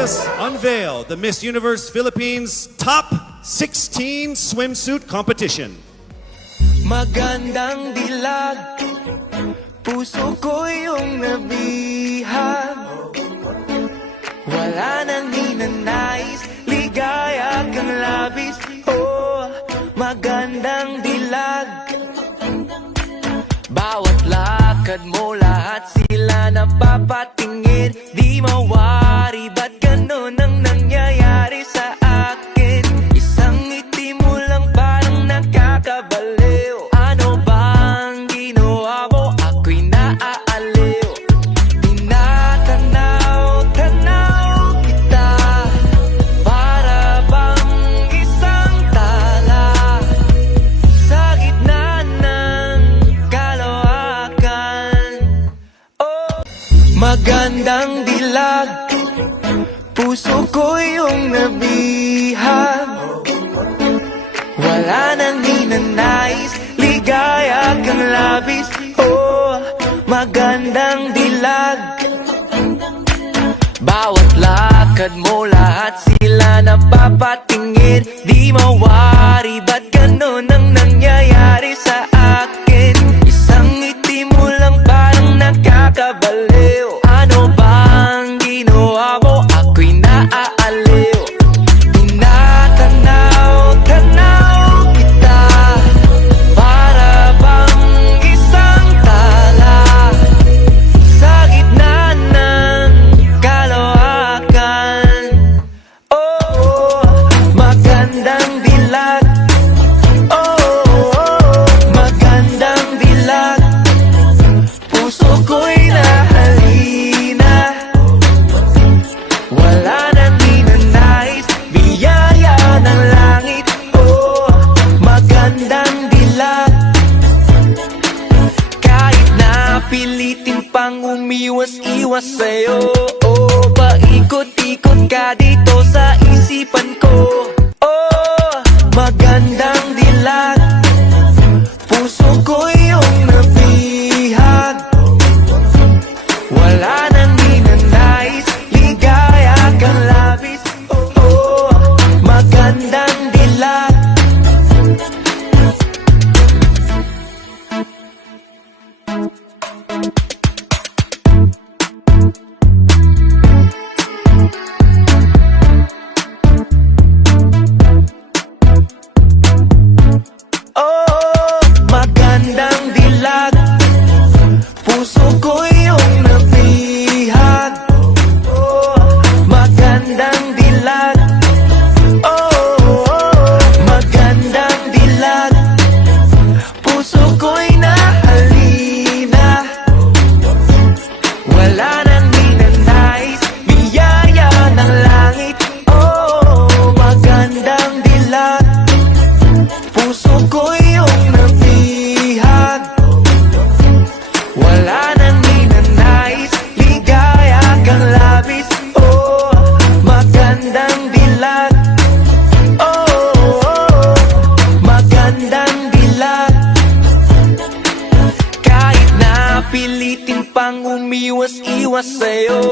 us unveil the Miss Universe Philippines Top 16 Swimsuit Competition. Magandang dilag, puso ko yung nabihag. Wala nang ninanais, ligaya kang labis. Oh, magandang dilag. Bawat lakad mo, lahat sila napapatingin. Di mawari, ba't ganun ang nangyayari sa akin? Isang ngiti mo lang parang nakakabaliw. Ano bang ginawa mo? Ako'y naaaliw. Tinatanaw-tanaw kita, para bang isang tala sa gitna ng kalawakan. Oh, magandang dilag, puso ko yung nabihag. Wala nang ninanais, ligaya kang labis. Oh, magandang dilag. Bawat lakad mo, lahat sila napapatingin. Di mawari, ba't ganun ang nangyayari sa akin? Isang ngiti mo lang parang nakakabaliw. Ano bang ginawa mo? Ako'y naaaliw. Tinatanaw-tanaw kita, para bang isang tala sa gitna ng kalawakan. Oh, magandang dilag. Oh, magandang dilag, puso ko'y nahalina. Wala nang ninanais, biyaya ng langit. Oh, magandang dilag. Kahit na pilitin pang umiwas-iwas sa'yo, oh, paikot-ikot ka dito sa isipan ko. Oh, magandang dilag, puso ko yung nabihag. Wala nang ninanais, ligaya kang labis. Oh, magandang dilag. Oh, magandang dilag, puso ko yung nabihag. Oh, magandang dilag. Oh, magandang dilag, puso ko'y nahalina. Wala nang ninanais, biyaya ng langit. Oh, magandang dilag, puso ko yung nabihag. Wala nang ninanais, ligaya kang labis. Oh, magandang dilag. Oh, magandang dilag. Kahit na pilitin pang umiwas-iwas sa'yo,